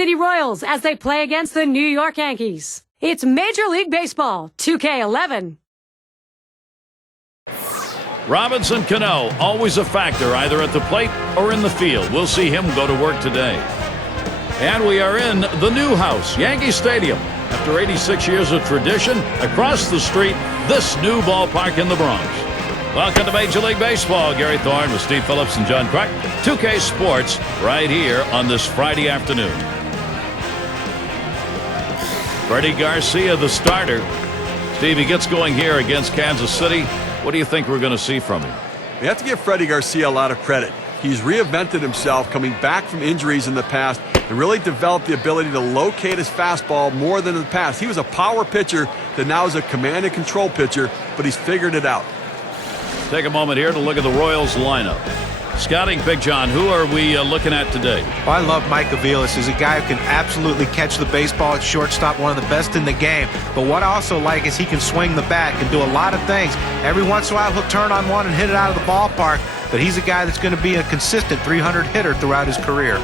City Royals as they play against the New York Yankees. It's Major League Baseball 2K11. Robinson Cano, always a factor either at the plate or in the field. We'll see him go to work today. And we are in the new house, Yankee Stadium. After 86 years of tradition, across the street, this new ballpark in the Bronx. Welcome to Major League Baseball. Gary Thorne with Steve Phillips and John Kruk. 2K Sports right here on this Friday afternoon. Freddie Garcia, the starter. Steve, he gets going here against Kansas City. What do you think we're going to see from him? You have to give Freddie Garcia a lot of credit. He's reinvented himself coming back from injuries in the past and really developed the ability to locate his fastball more than in the past. He was a power pitcher that now is a command and control pitcher, but he's figured it out. Take a moment here to look at the Royals lineup. Scouting Big John, who are we looking at today? Well, I love Mike Aviles. He's a guy who can absolutely catch the baseball at shortstop, one of the best in the game. But what I also like is he can swing the bat, can do a lot of things. Every once in a while he'll turn on one and hit it out of the ballpark, but he's a guy that's going to be a consistent 300 hitter throughout his career.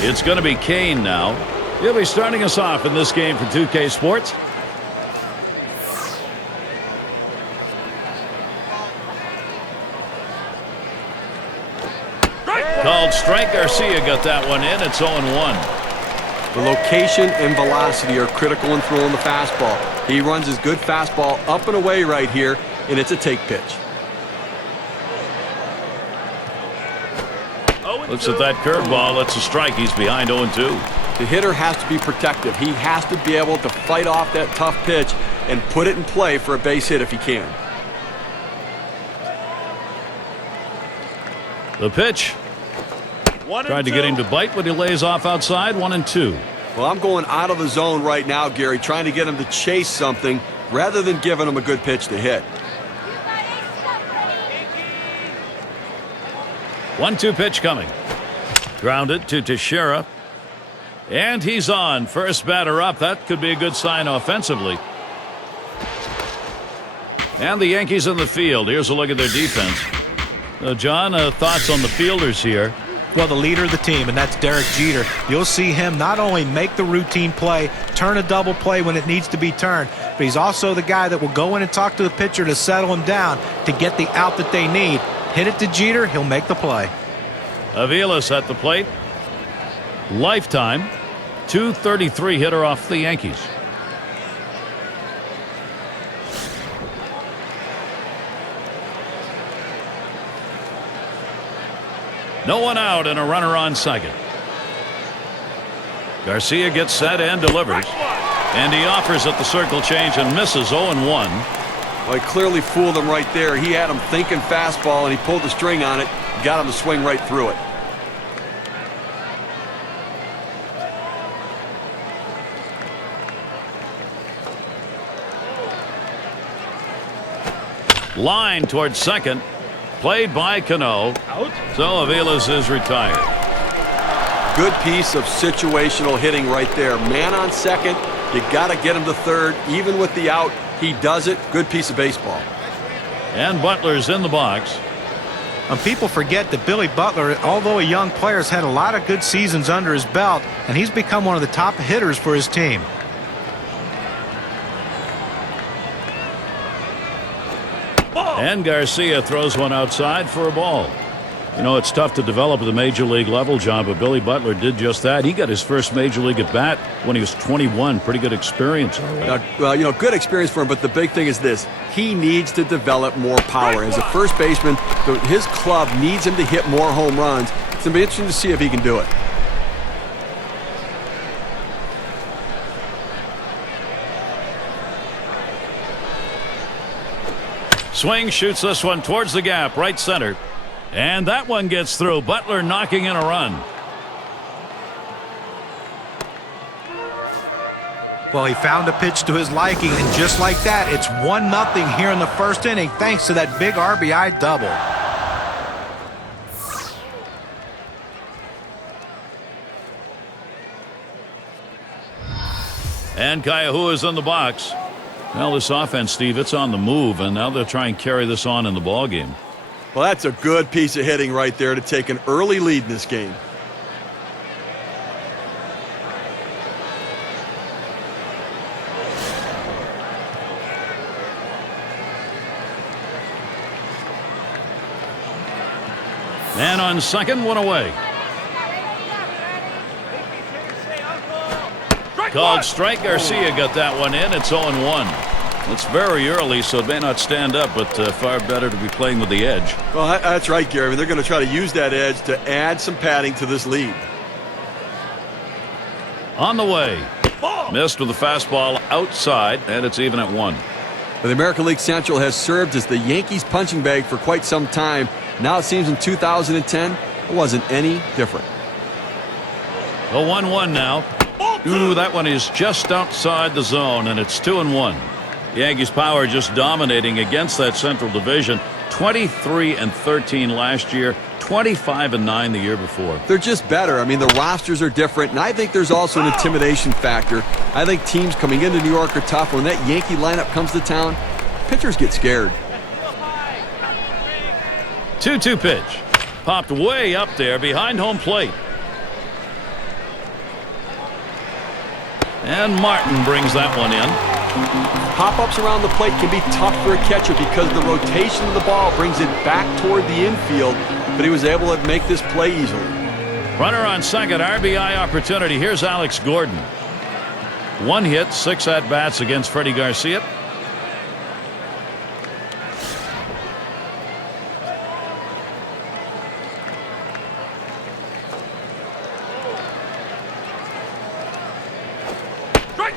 It's going to be Kane now. He'll be starting us off in this game for 2K Sports. Called strike. Garcia got that one in. It's 0-1. The location and velocity are critical in throwing the fastball. He runs his good fastball up and away right here, and it's a take pitch. Looks at that curveball. That's a strike. He's behind 0-2. The hitter has to be protective. He has to be able to fight off that tough pitch and put it in play for a base hit if he can. The pitch. Tried to get him to bite, but he lays off outside. 1-2. Well, I'm going out of the zone right now, Gary, trying to get him to chase something rather than giving him a good pitch to hit. 1-2 pitch coming. Grounded to Teixeira. And he's on. First batter up. That could be a good sign offensively. And the Yankees in the field. Here's a look at their defense. John, thoughts on the fielders here? Well, the leader of the team, and that's Derek Jeter. You'll see him not only make the routine play, turn a double play when it needs to be turned, but he's also the guy that will go in and talk to the pitcher to settle him down to get the out that they need. Hit it to Jeter, he'll make the play. Aviles at the plate. Lifetime .233 hitter off the Yankees. No one out and a runner on second. Garcia gets set and delivers. And he offers at the circle change and misses 0-1. Well, he clearly fooled him right there. He had him thinking fastball, and he pulled the string on it, got him to swing right through it. Line towards second. Played by Cano. Out. So Aviles is retired. Good piece of situational hitting right there. Man on second. You got to get him to third. Even with the out, he does it. Good piece of baseball. And Butler's in the box. And people forget that Billy Butler, although a young player, has had a lot of good seasons under his belt, and he's become one of the top hitters for his team. And Garcia throws one outside for a ball. You know, it's tough to develop at the major league level, John, but Billy Butler did just that. He got his first major league at bat when he was 21. Pretty good experience. Well, you know, good experience for him, but the big thing is this. He needs to develop more power. As a first baseman, his club needs him to hit more home runs. It's going to be interesting to see if he can do it. Swing, shoots this one towards the gap, right center. And that one gets through. Butler knocking in a run. Well, he found a pitch to his liking, and just like that, it's 1-0 here in the first inning, thanks to that big RBI double. And Kayahua is in the box. Well, this offense, Steve, it's on the move, and now they'll try and carry this on in the ballgame. Well, that's a good piece of hitting right there to take an early lead in this game. Man on second, one away. Called strike. Garcia got that one in. It's 0-1. It's very early, so it may not stand up, but far better to be playing with the edge. Well, that's right, Gary. I mean, they're going to try to use that edge to add some padding to this lead. On the way. Missed with the fastball outside, and it's even at 1. The American League Central has served as the Yankees punching bag for quite some time. Now it seems in 2010, it wasn't any different. The 1-1 now. Ooh, that one is just outside the zone, and it's 2-1. Yankees power just dominating against that Central Division. 23-13 last year, 25-9 the year before. They're just better. I mean, the rosters are different, and I think there's also an intimidation factor. I think teams coming into New York are tough. When that Yankee lineup comes to town, pitchers get scared. 2-2 pitch. Popped way up there behind home plate. And Martin brings that one in. Pop-ups around the plate can be tough for a catcher because the rotation of the ball brings it back toward the infield, but he was able to make this play easily. Runner on second, RBI opportunity. Here's Alex Gordon. 1 hit, 6 at-bats against Freddie Garcia.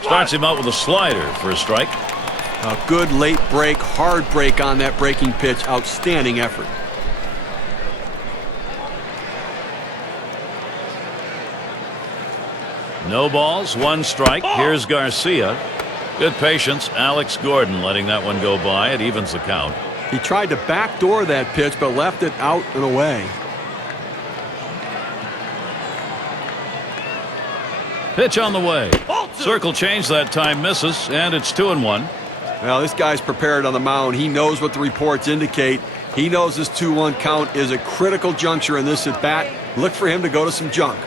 Starts him out with a slider for a strike. A good late break, hard break on that breaking pitch. Outstanding effort. No balls, 1 strike. Here's Garcia. Good patience. Alex Gordon letting that one go by. It evens the count. He tried to backdoor that pitch, but left it out and away. Pitch on the way. Circle change that time, misses, and it's 2-1. Well, this guy's prepared on the mound. He knows what the reports indicate. He knows this 2-1 count is a critical juncture in this at-bat. Look for him to go to some junk.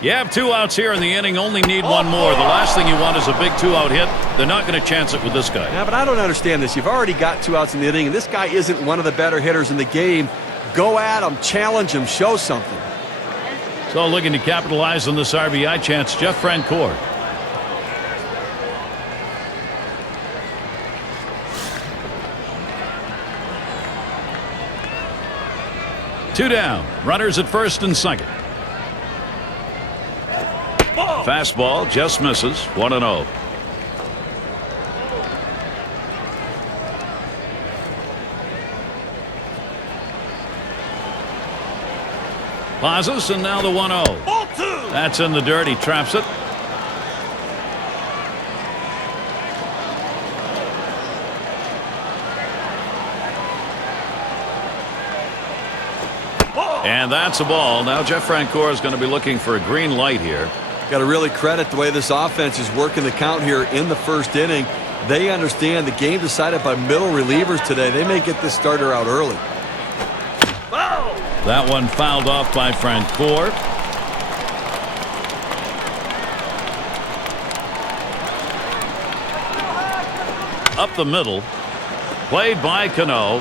You have 2 outs here in the inning, only need 1 more. The last thing you want is a big 2-out hit. They're not going to chance it with this guy. Yeah, but I don't understand this. You've already got 2 outs in the inning, and this guy isn't one of the better hitters in the game. Go at him, challenge him, show something. So looking to capitalize on this RBI chance, Jeff Francoeur. Two down. Runners at first and second. Fastball just misses. 1-0. Pauses, and now the 1-0. That's in the dirt. He traps it. And that's a ball. Now Jeff Francoeur is going to be looking for a green light here. Got to really credit the way this offense is working the count here in the first inning. They understand the game decided by middle relievers today. They may get this starter out early. That one fouled off by Francoeur. Up the middle. Played by Cano.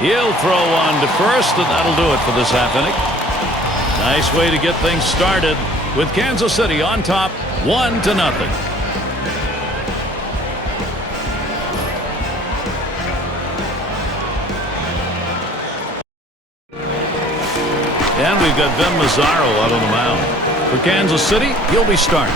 He'll throw on to first, and that'll do it for this half inning. Nice way to get things started with Kansas City on top, 1-0. And we've got Ben Mazzaro out on the mound. For Kansas City, he'll be starting.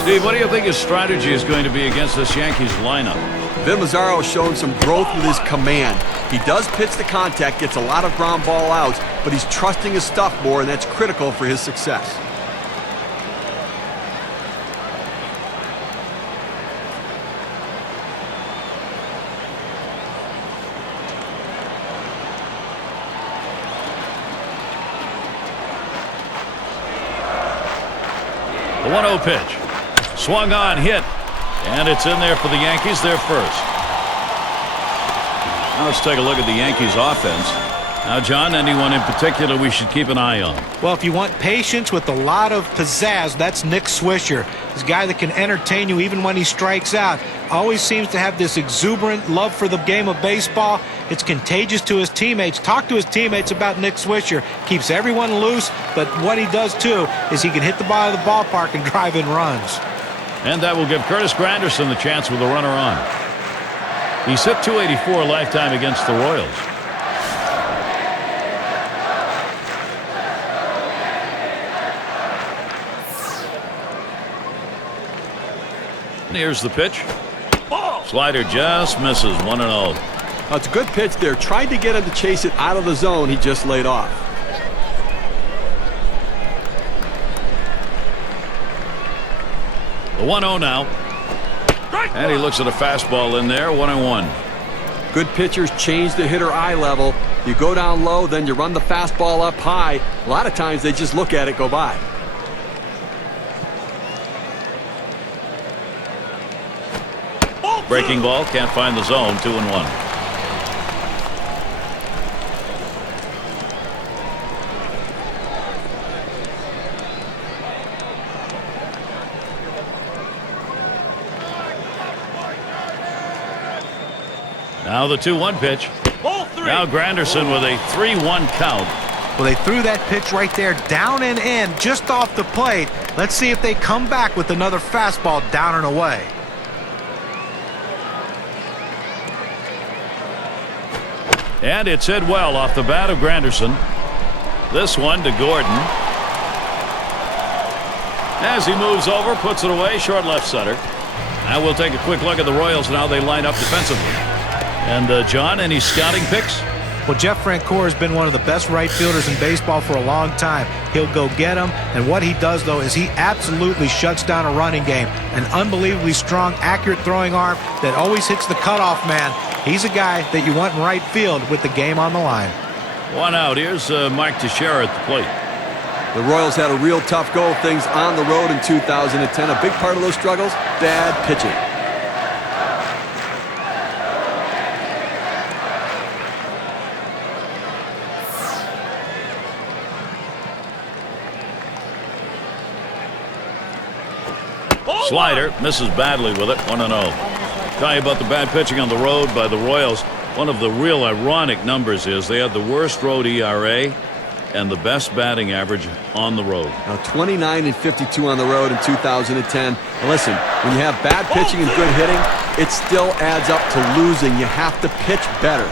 Steve, what do you think his strategy is going to be against this Yankees lineup? Ben Mazzaro has shown some growth with his command. He does pitch the contact, gets a lot of ground ball outs, but he's trusting his stuff more, and that's critical for his success. The 1-0 pitch. Swung on, hit. And it's in there for the Yankees, their first. Now let's take a look at the Yankees offense. Now, John, anyone in particular we should keep an eye on? Well, if you want patience with a lot of pizzazz, that's Nick Swisher. He's a guy that can entertain you even when he strikes out. Always seems to have this exuberant love for the game of baseball. It's contagious to his teammates. Talk to his teammates about Nick Swisher. Keeps everyone loose, but what he does, too, is he can hit the ball of the ballpark and drive in runs. And that will give Curtis Granderson the chance with a runner on. He's hit .284 lifetime against the Royals. Here's the pitch. Slider just misses. 1-0. It's a good pitch there. Tried to get him to chase it out of the zone. He just laid off. The 1-0 now. And he looks at a fastball in there. 1-1. Good pitchers change the hitter eye level. You go down low, then you run the fastball up high. A lot of times they just look at it go by. Breaking ball, can't find the zone. 2-1. Now the 2-1 pitch. Now Granderson with a 3-1 count. Well, they threw that pitch right there down and in, just off the plate. Let's see if they come back with another fastball down and away. And it's hit well off the bat of Granderson. This one to Gordon. As he moves over, puts it away, short left center. Now we'll take a quick look at the Royals and how they line up defensively. And John, any scouting picks? Well, Jeff Francoeur has been one of the best right fielders in baseball for a long time. He'll go get him, and what he does, though, is he absolutely shuts down a running game. An unbelievably strong, accurate throwing arm that always hits the cutoff man. He's a guy that you want in right field with the game on the line. 1 out. Here's Mike Teixeira at the plate. The Royals had a real tough go of things on the road in 2010. A big part of those struggles, bad pitching. Slider misses badly with it. 1-0. Tell you about the bad pitching on the road by the Royals. One of the real ironic numbers is they had the worst road ERA and the best batting average on the road. Now 29 and 52 on the road in 2010. And listen, when you have bad pitching and good hitting, it still adds up to losing. You have to pitch better.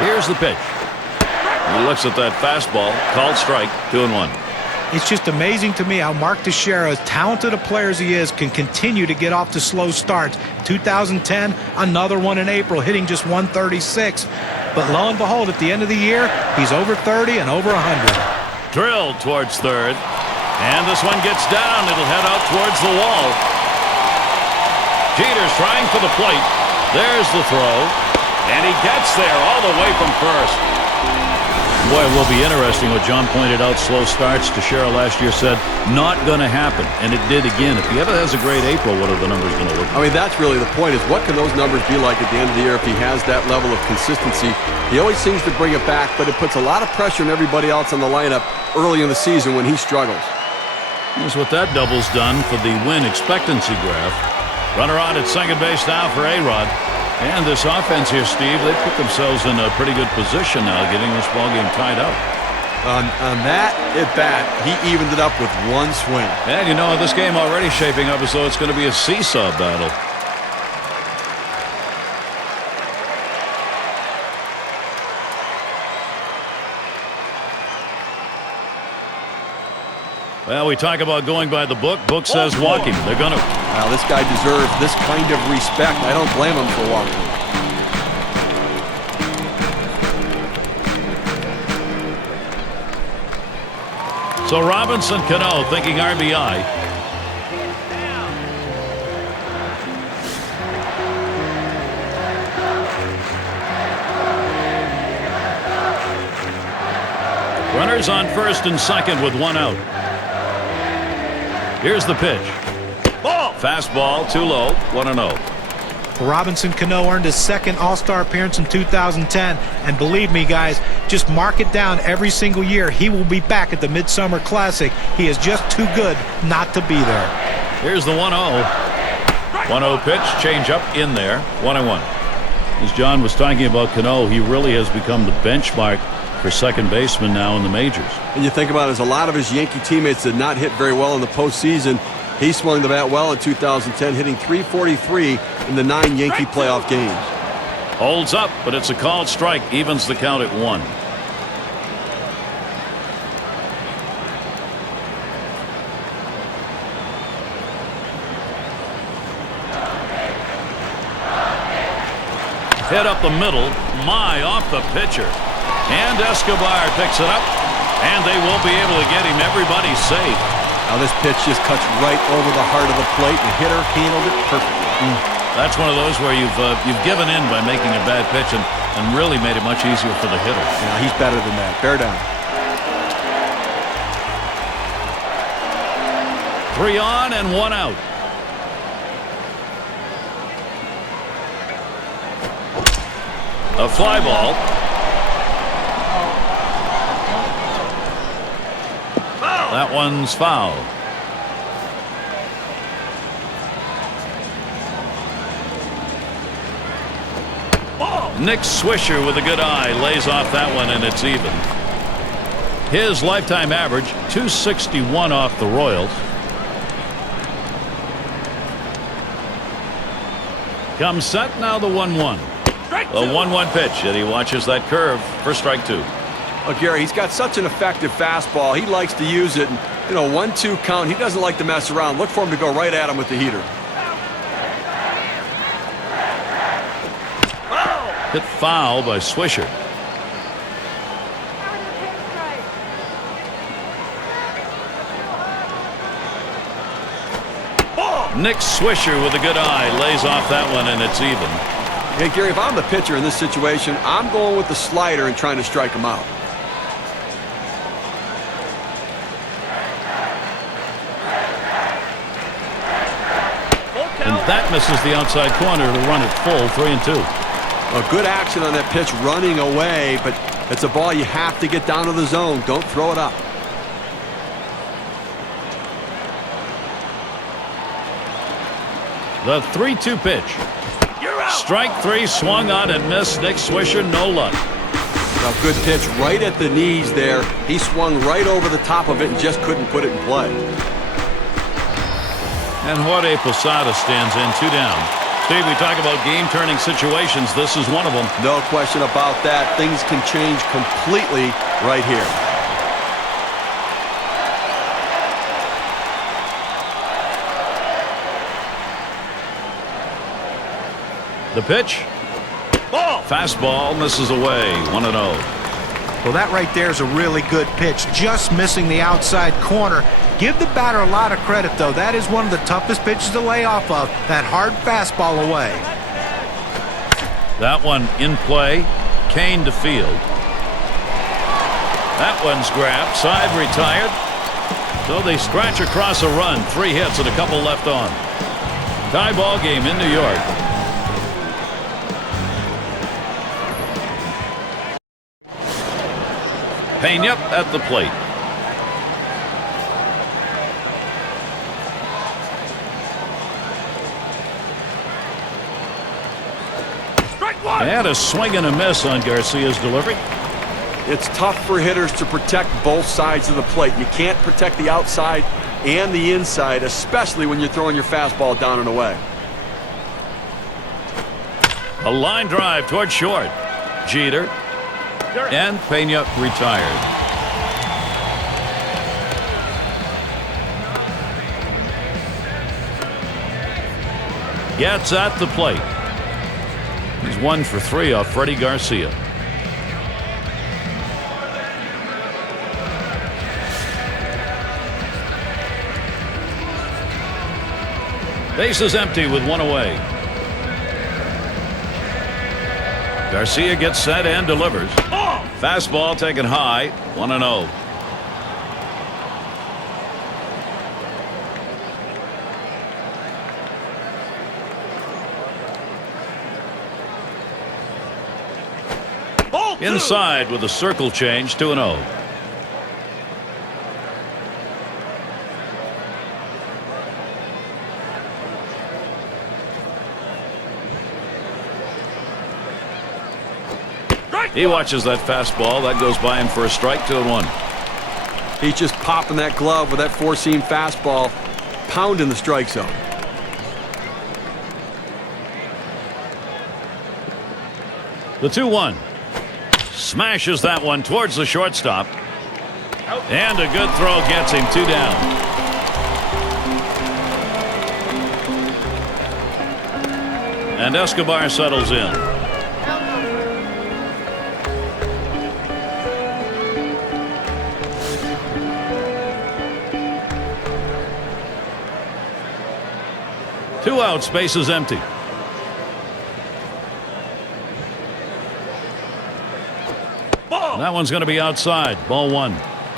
Here's the pitch. He looks at that fastball. Called strike. 2-1. It's just amazing to me how Mark Teixeira, as talented a player as he is, can continue to get off to slow starts. 2010, another one in April, hitting just 136. But lo and behold, at the end of the year, he's over 30 and over 100. Drilled towards third. And this one gets down. It'll head out towards the wall. Jeter's trying for the plate. There's the throw. And he gets there all the way from first. Boy, it will be interesting what John pointed out. Slow starts. Teixeira last year said not going to happen, and it did again. If he ever has a great April, what are the numbers going to look like? I mean, that's really the point, is what can those numbers be like at the end of the year if he has that level of consistency? He always seems to bring it back, but it puts a lot of pressure on everybody else in the lineup early in the season when he struggles. Here's what that double's done for the win expectancy graph. Runner on at second base now for A-Rod. And this offense here, Steve, they put themselves in a pretty good position now, getting this ballgame tied up. On that at-bat, he evened it up with one swing. And you know, this game already shaping up as though it's going to be a seesaw battle. Well, we talk about going by the book. Book says walk him. They're going to. Well, this guy deserves this kind of respect. I don't blame him for walking. So Robinson Cano thinking RBI. Runners on first and second with 1 out. Here's the pitch. Ball. Fastball too low. 1-0. Robinson Cano earned his second All-Star appearance in 2010, and believe me, guys, just mark it down every single year. He will be back at the Midsummer Classic. He is just too good not to be there. Here's the 1-0. 1-0 pitch, change up in there. 1-1. As John was talking about Cano, he really has become the benchmark for second baseman now in the majors. And you think about it, as a lot of his Yankee teammates did not hit very well in the postseason, he swung the bat well in 2010, hitting .343 in the 9 Yankee playoff games. Holds up, but it's a called strike. Evens the count at 1. Hit up the middle. Off the pitcher. And Escobar picks it up. And they won't be able to get him. Everybody's safe. Now this pitch just cuts right over the heart of the plate. The hitter handled it perfectly. That's one of those where you've given in by making a bad pitch and really made it much easier for the hitter. Yeah, he's better than that. Bear down. 3 on and 1 out. A fly ball. That one's foul. Nick Swisher with a good eye lays off that one, and it's even. His lifetime average, .261 off the Royals. Comes set, now the 1-1. A 1-1 pitch, and he watches that curve for strike 2. Well, Gary, he's got such an effective fastball. He likes to use it. And, 1-2 count. He doesn't like to mess around. Look for him to go right at him with the heater. Hit foul by Swisher. Nick Swisher with a good eye lays off that one, and it's even. Hey, Gary, if I'm the pitcher in this situation, I'm going with the slider and trying to strike him out. And that misses the outside corner to run it full. 3-2. A good action on that pitch, running away, but it's a ball you have to get down to the zone. Don't throw it up. The 3-2 pitch. Strike 3, swung on and missed. Nick Swisher, no luck. A good pitch right at the knees there. He swung right over the top of it and just couldn't put it in play. And Jorge Posada stands in, 2 down. Steve, we talk about game-turning situations. This is one of them. No question about that. Things can change completely right here. The pitch. Ball. Fastball misses away. 1-0. Well, that right there is a really good pitch, just missing the outside corner. Give the batter a lot of credit, though. That is one of the toughest pitches to lay off of, that hard fastball away. That one in play. Kane to field. That one's grabbed. Side retired. So they scratch across a run. 3 hits and a couple left on. Tie ball game in New York. Pena at the plate. And a swing and a miss on Garcia's delivery. It's tough for hitters to protect both sides of the plate. You can't protect the outside and the inside, especially when you're throwing your fastball down and away. A line drive toward short. Jeter. And Pena retired. Gets at the plate. He's 1 for 3 off Freddie Garcia. Base is empty with 1 away. Garcia gets set and delivers. Fastball taken high. 1-0. Inside with a circle change, 2-0. He watches that fastball. That goes by him for a strike, 2-1. He's just popping that glove with that four-seam fastball, pounding the strike zone. The 2-1. Smashes that one towards the shortstop. And a good throw gets him 2 down. And Escobar settles in. Two outs, base is empty. That one's going to be outside. Ball 1.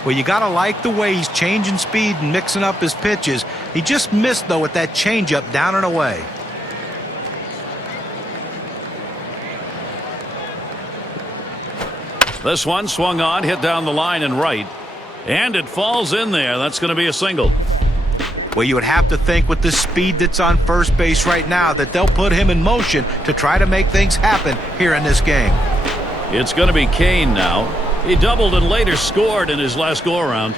Well, you got to like the way he's changing speed and mixing up his pitches. He just missed, though, with that changeup down and away. This one swung on, hit down the line and right. And it falls in there. That's going to be a single. Well, you would have to think with the speed that's on first base right now that they'll put him in motion to try to make things happen here in this game. It's going to be Kane now. He doubled and later scored in his last go-around.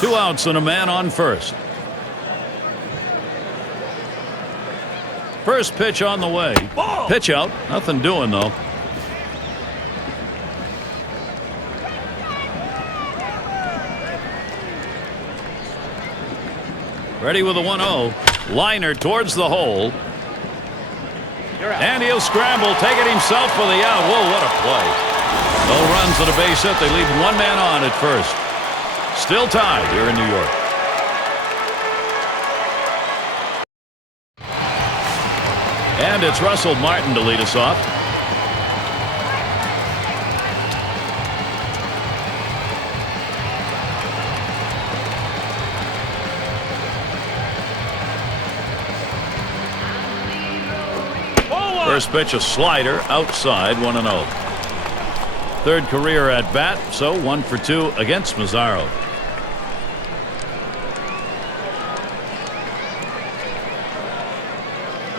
Two outs and a man on first. First pitch on the way. Pitch out. Nothing doing, though. Ready with a 1-0. Liner towards the hole. And he'll scramble, take it himself for the out. Whoa, what a play. No runs at a base hit. They leave one man on at first. Still tied here in New York. And it's Russell Martin to lead us off. First pitch, a slider outside, 1-0. Third career at bat, so 1 for 2 against Mazzaro.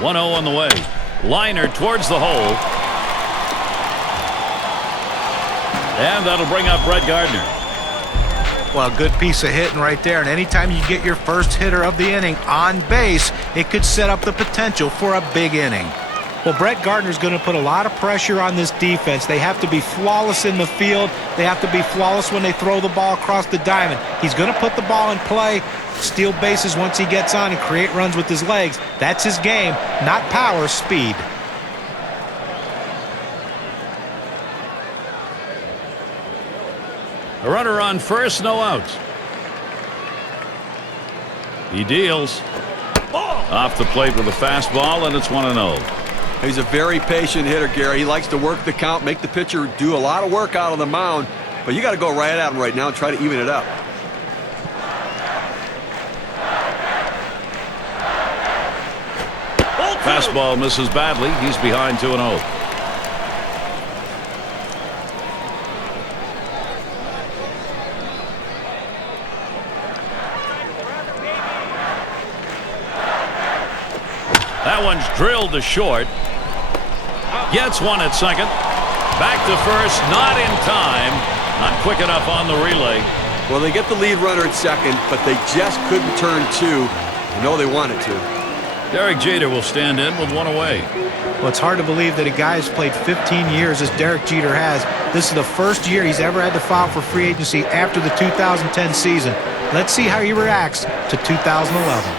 One 0 on the way. Liner towards the hole. And that'll bring up Brett Gardner. Well, good piece of hitting right there. And anytime you get your first hitter of the inning on base, it could set up the potential for a big inning. Well, Brett Gardner's going to put a lot of pressure on this defense. They have to be flawless in the field. They have to be flawless when they throw the ball across the diamond. He's going to put the ball in play, steal bases once he gets on, and create runs with his legs. That's his game, not power, speed. A runner on first, no outs. He deals. Off the plate with a fastball, and it's 1-0. He's a very patient hitter, Gary. He likes to work the count, make the pitcher do a lot of work out on the mound. But you got to go right at him right now and try to even it up. Fastball misses badly. He's behind 2-0. That one's drilled to short. Gets one at second. Back to first, not in time. Not quick enough on the relay. Well, they get the lead runner at second, but they just couldn't turn two. I know they wanted to. Derek Jeter will stand in with one away. Well, it's hard to believe that a guy who's played 15 years as Derek Jeter has. This is the first year he's ever had to file for free agency after the 2010 season. Let's see how he reacts to 2011.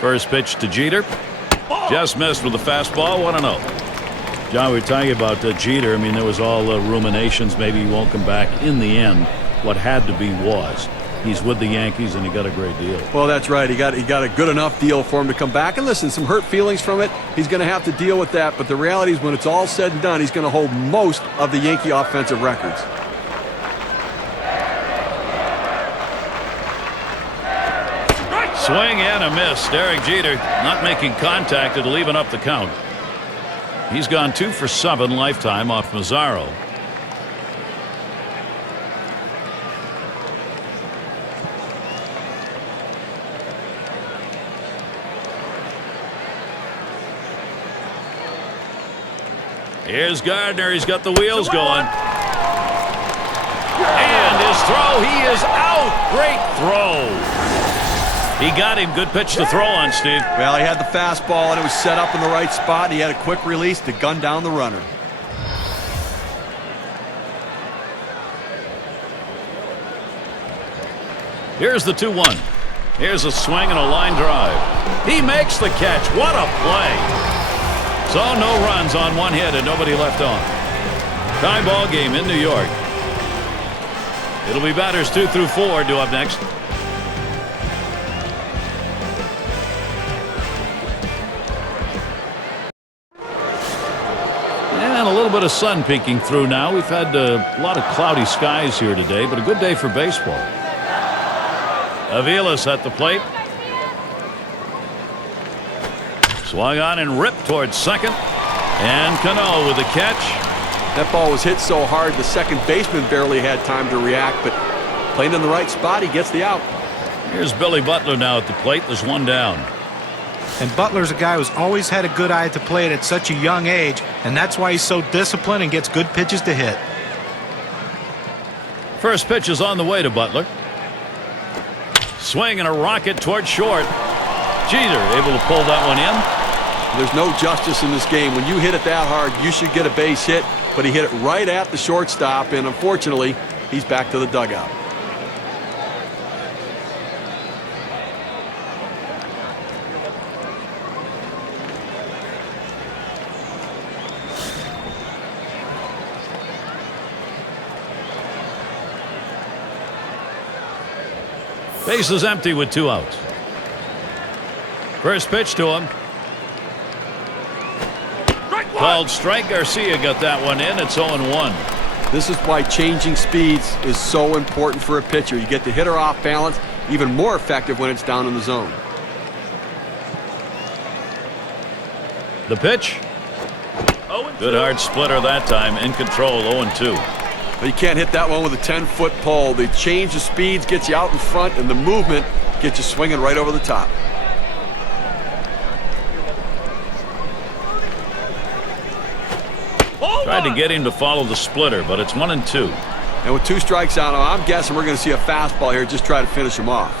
First pitch to Jeter. Just missed with the fastball, 1-0. John, we were talking about Jeter. I mean, there was all ruminations. Maybe he won't come back. In the end, what had to be was. He's with the Yankees, and he got a great deal. Well, that's right. He got a good enough deal for him to come back. And listen, some hurt feelings from it. He's going to have to deal with that. But the reality is when it's all said and done, he's going to hold most of the Yankee offensive records. Swing and a miss. Derek Jeter not making contact and leaving up the count. He's gone 2 for 7 lifetime off Mazzaro. Here's Gardner. He's got the wheels going. And his throw. He is out. Great throw. He got him. Good pitch to throw on, Steve. Well, he had the fastball, and it was set up in the right spot. He had a quick release to gun down the runner. Here's the 2-1. Here's a swing and a line drive. He makes the catch. What a play. So no runs on 1 hit and nobody left on. Tie ball game in New York. It'll be batters 2 through 4 due up next. And a little bit of sun peeking through now. We've had a lot of cloudy skies here today, but a good day for baseball. Aviles at the plate. Swung on and ripped towards second. And Cano with the catch. That ball was hit so hard the second baseman barely had time to react, but playing in the right spot, he gets the out. Here's Billy Butler now at the plate. There's 1 down. And Butler's a guy who's always had a good eye to play it at such a young age, and that's why he's so disciplined and gets good pitches to hit. First pitch is on the way to Butler. Swing and a rocket toward short. Jeter able to pull that one in. There's no justice in this game. When you hit it that hard, you should get a base hit, but he hit it right at the shortstop, and unfortunately, he's back to the dugout. Base is empty with 2 outs. First pitch to him. Called strike. Garcia got that one in. It's 0-1. This is why changing speeds is so important for a pitcher. You get the hitter off balance, even more effective when it's down in the zone. The pitch. Good hard splitter that time. In control. 0-2. But you can't hit that one with a 10-foot pole. The change of speeds gets you out in front, and the movement gets you swinging right over the top. Tried to get him to follow the splitter, but it's 1-2. And with 2 strikes on him, I'm guessing we're going to see a fastball here. Just try to finish him off.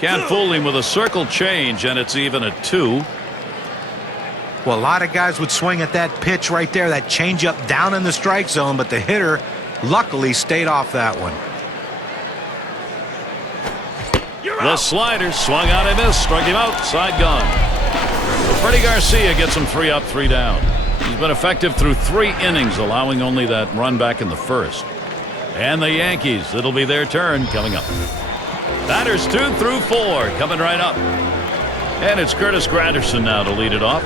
Can't fool him with a circle change, and it's even at 2. Well, a lot of guys would swing at that pitch right there, that changeup down in the strike zone, but the hitter luckily stayed off that one. The slider swung on and missed. Struck him out. Side gone. So Freddie Garcia gets him 3 up, 3 down. He's been effective through 3 innings, allowing only that run back in the first. And the Yankees, it'll be their turn coming up. Batters 2 through 4 coming right up. And it's Curtis Granderson now to lead it off.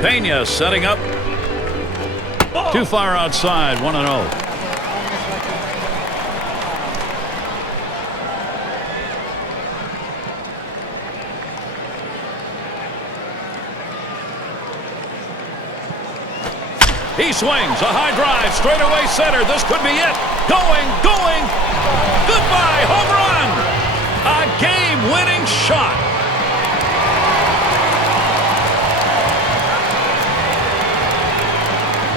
Pena setting up. Too far outside. 1-0. He swings a high drive straight away center. This could be it. Going. Goodbye. Home run. A game-winning shot.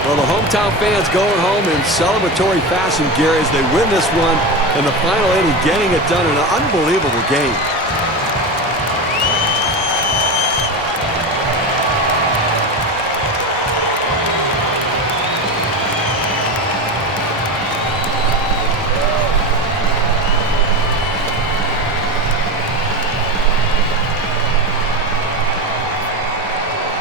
Well, the hometown fans going home in celebratory fashion, Gary, as they win this one in the final inning, getting it done in an unbelievable game.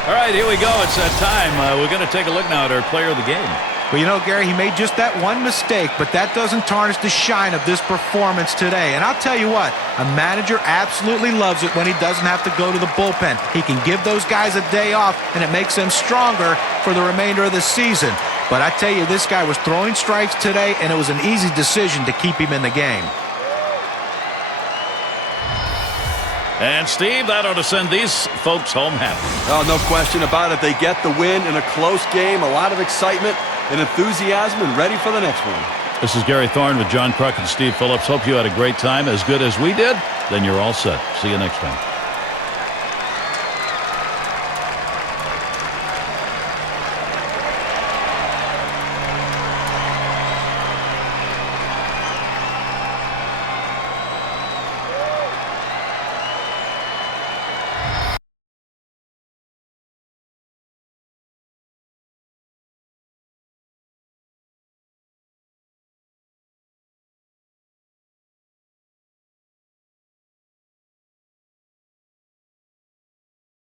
All right, here we go. It's that time. We're going to take a look now at our player of the game. Well, you know, Gary, he made just that one mistake, but that doesn't tarnish the shine of this performance today. And I'll tell you what, a manager absolutely loves it when he doesn't have to go to the bullpen. He can give those guys a day off, and it makes them stronger for the remainder of the season. But I tell you, this guy was throwing strikes today, and it was an easy decision to keep him in the game. And, Steve, that ought to send these folks home happy. Oh, no question about it. They get the win in a close game, a lot of excitement and enthusiasm, and ready for the next one. This is Gary Thorne with John Kruk and Steve Phillips. Hope you had a great time, as good as we did. Then you're all set. See you next time.